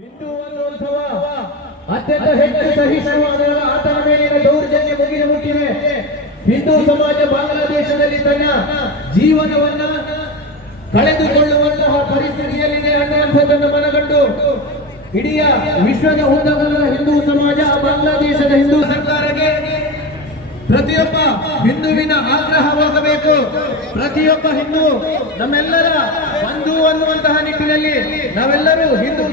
ಹಿಂದೂ ಅನ್ನುವಂಥವ ಅತ್ಯಂತ ಹೆಚ್ಚು ಸಹಿಷ್ಣುವಾದ ಆತನ ಮೇಲಿನ ದೌರ್ಜನ್ಯ ಮುಗಿಲು ಮುಟ್ಟಿದೆ. ಹಿಂದೂ ಸಮಾಜ ಬಾಂಗ್ಲಾದೇಶದಲ್ಲಿ ತನ್ನ ಜೀವನವನ್ನ ಕಳೆದುಕೊಳ್ಳುವಂತಹ ಪರಿಸ್ಥಿತಿಯಲ್ಲಿದೆ ಅನ್ನುವಂಥದ್ದನ್ನು ಮನಗಂಡು ಇಡೀ ವಿಶ್ವದ ಉದ್ದಗಲದ ಹಿಂದೂ ಸಮಾಜ ಬಾಂಗ್ಲಾದೇಶದ ಹಿಂದೂ ಸರ್ಕಾರಕ್ಕೆ ಪ್ರತಿಯೊಬ್ಬ ಹಿಂದುವಿನ ಆಗ್ರಹವಾಗಬೇಕು. ಪ್ರತಿಯೊಬ್ಬ ಹಿಂದೂ ನಮ್ಮೆಲ್ಲರ ಬಂಧು ಅನ್ನುವಂತಹ ನಿಟ್ಟಿನಲ್ಲಿ ನಾವೆಲ್ಲರೂ ಹಿಂದೂ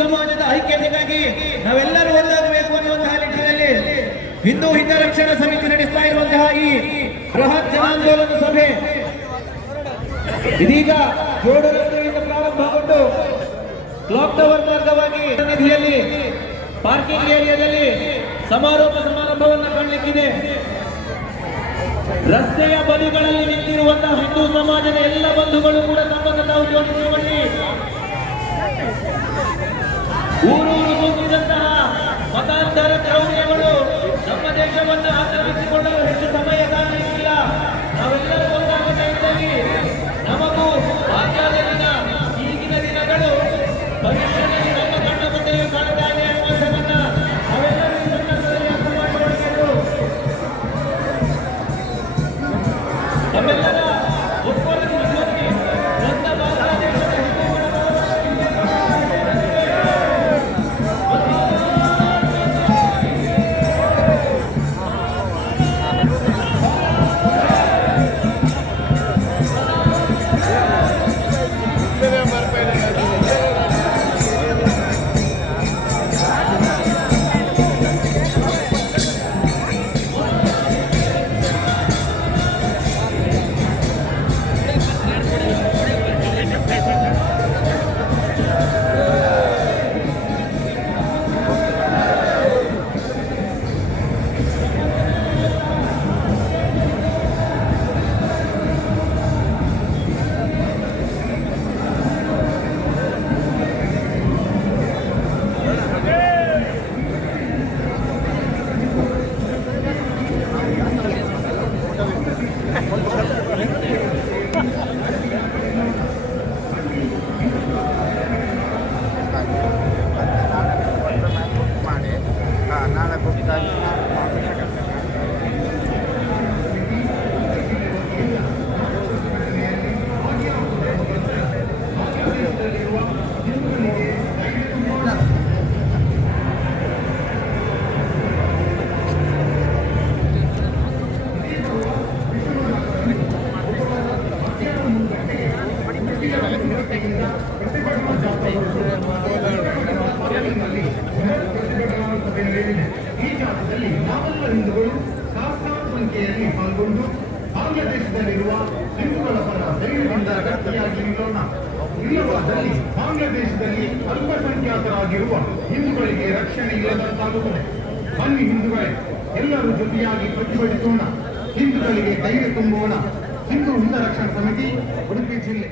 ಸಮಾಜದ ಐಕ್ಯತೆಗಾಗಿ ನಾವೆಲ್ಲರೂ ಒಂದಾಗಬೇಕು ಅನ್ನುವಂತಹ ನಿಟ್ಟಿನಲ್ಲಿ ಹಿಂದೂ ಹಿತರಕ್ಷಣಾ ಸಮಿತಿ ನಡೆಸ್ತಾ ಇರುವಂತಹ ಈ ಬೃಹತ್ ಜನಾಂದೋಲನ ಸಭೆ ಇದೀಗ ಜೋಡರಸ್ತೆಯಿಂದ ಪ್ರಾರಂಭಗೊಂಡು ಕ್ಲಾಕ್ ಟವರ್ ಮಾರ್ಗವಾಗಿ ನಿಧಿಯಲ್ಲಿ ಪಾರ್ಕಿಂಗ್ ಏರಿಯಾದಲ್ಲಿ ಸಮಾರಂಭವನ್ನು ಕಾಣಲಿಕ್ಕಿದೆ. ರಸ್ತೆಯ ಬದಿಗಳಲ್ಲಿ ನಿಂತಿರುವಂತಹ ಹಿಂದೂ ಸಮಾಜದ ಎಲ್ಲ ಬಂಧುಗಳು ಕೂಡ ತಮ್ಮನ್ನು ನಾವು ಜೋಡಿಸಿಕೊಳ್ಳಿ. ಊರೂರು ತುಂಬಿದಂತಹ ಮತಾಂತರ ಕ್ರೌರ್ಯಗಳು ನಮ್ಮ ದೇಶವನ್ನು ಆಕ್ರಮಿಸಿಕೊಳ್ಳಲು ಹೆಚ್ಚು ಸಮಯ ಕಾಣಲಿಕ್ಕಿಲ್ಲ. ನಾವೆಲ್ಲರೂ ಒಂದಾಗಬೇಕಾಗಿ ನಮಗೂ ಬಾಂಗ್ಲಾದೇಶದ ಈಗಿನ ದಿನಗಳು ಭವಿಷ್ಯದಲ್ಲಿ ನಮ್ಮ ಕಣ್ಣ ಮುಂದೆಯೂ ಕಾಣ್ತಾ ಇದೆ ಅನ್ನುವಂಥದ್ದನ್ನ ನಾವೆಲ್ಲರೂ ಈ ಸಂದರ್ಭದಲ್ಲಿ ಅರ್ಥ ಮಾಡಿಕೊಳ್ಳಬೇಕು. ನಮ್ಮೆಲ್ಲರ ಒಪ್ಪಂದಕ್ಕೆ ಒಂದು ಬಾಂಗ್ಲಾದೇಶದ ಹಿಂದೂಗಳು ಸಹಸ್ರಾರು ಸಂಖ್ಯೆಯಲ್ಲಿ ಪಾಲ್ಗೊಂಡು ಬಾಂಗ್ಲಾದೇಶದಲ್ಲಿರುವ ಹಿಂದೂಗಳ ಪರ ಧೈರ್ಯದಿಂದ ಗಟ್ಟಿಯಾಗಿ ನಿಲ್ಲೋಣ. ಇಲ್ಲವಾದಲ್ಲಿ ಬಾಂಗ್ಲಾದೇಶದಲ್ಲಿ ಅಲ್ಪಸಂಖ್ಯಾತರಾಗಿರುವ ಹಿಂದೂಗಳಿಗೆ ರಕ್ಷಣೆ ಇಲ್ಲದಂತಾಗುತ್ತದೆ. ಬನ್ನಿ ಹಿಂದೂಗಳೇ, ಎಲ್ಲರೂ ಜೊತೆಯಾಗಿ ಪ್ರತಿಭಟಿಸೋಣ, ಹಿಂದೂಗಳಿಗೆ ಧೈರ್ಯ ತುಂಬೋಣ. ಹಿಂದೂ ಹಿತರಕ್ಷಣಾ ಸಮಿತಿ, ಉಡುಪಿ ಜಿಲ್ಲೆ.